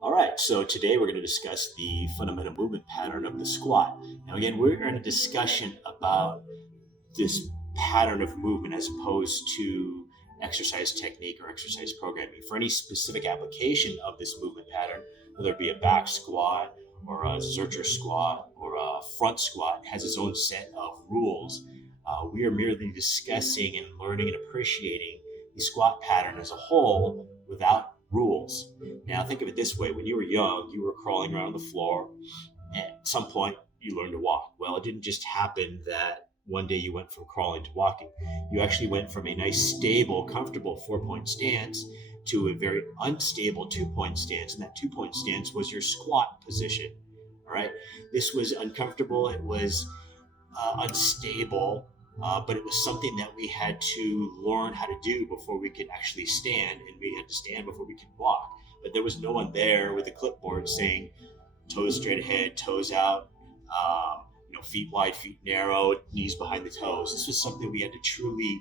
All right, so today we're going to discuss the fundamental movement pattern of the squat. Now, again, we're in a discussion about this pattern of movement as opposed to exercise technique or exercise programming. For any specific application of this movement pattern, whether it be a back squat or a Zercher squat or a front squat, it has its own set of rules. We are merely discussing and learning and appreciating the squat pattern as a whole without rules. Now, think of it this way: when you were young, you were crawling around the floor. At some point, you learned to walk. Well, it didn't just happen that one day you went from crawling to walking. You actually went from a nice, stable, comfortable 4 point stance to a very unstable 2 point stance. And that 2 point stance was your squat position. All right. This was uncomfortable. It was unstable, but it was something that we had to learn how to do before we could actually stand, and we had to stand before we could walk. But there was no one there with a clipboard saying toes straight ahead, toes out, feet wide, feet narrow, knees behind the toes. This was something we had to truly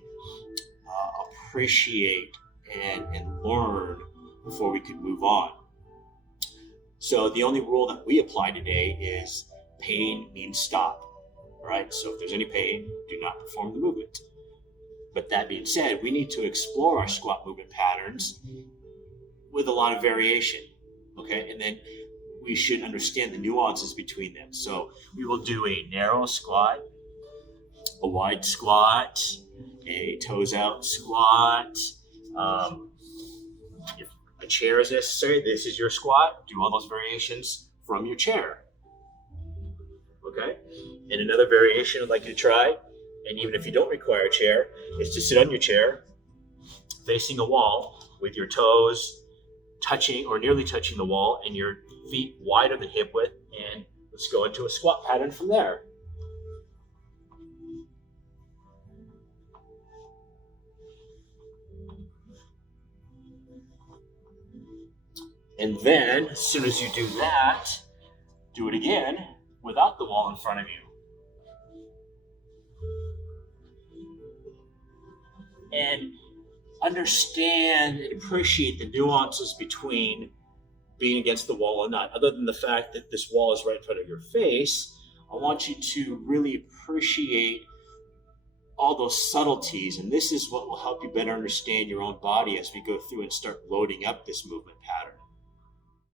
appreciate and learn before we could move on. So the only rule that we apply today is pain means stop. All right. So if there's any pain, do not perform the movement. But that being said, we need to explore our squat movement patterns with a lot of variation. Okay. And then we should understand the nuances between them. So we will do a narrow squat, a wide squat, a toes out squat. If a chair is necessary, this is your squat. Do all those variations from your chair. Okay. And another variation I'd like you to try, and even if you don't require a chair, is to sit on your chair facing a wall with your toes touching or nearly touching the wall and your feet wider than hip width, and let's go into a squat pattern from there. And then, as soon as you do that, do it again without the wall in front of you. And understand and appreciate the nuances between being against the wall and not. Other than the fact that this wall is right in front of your face, I want you to really appreciate all those subtleties. And this is what will help you better understand your own body as we go through and start loading up this movement pattern.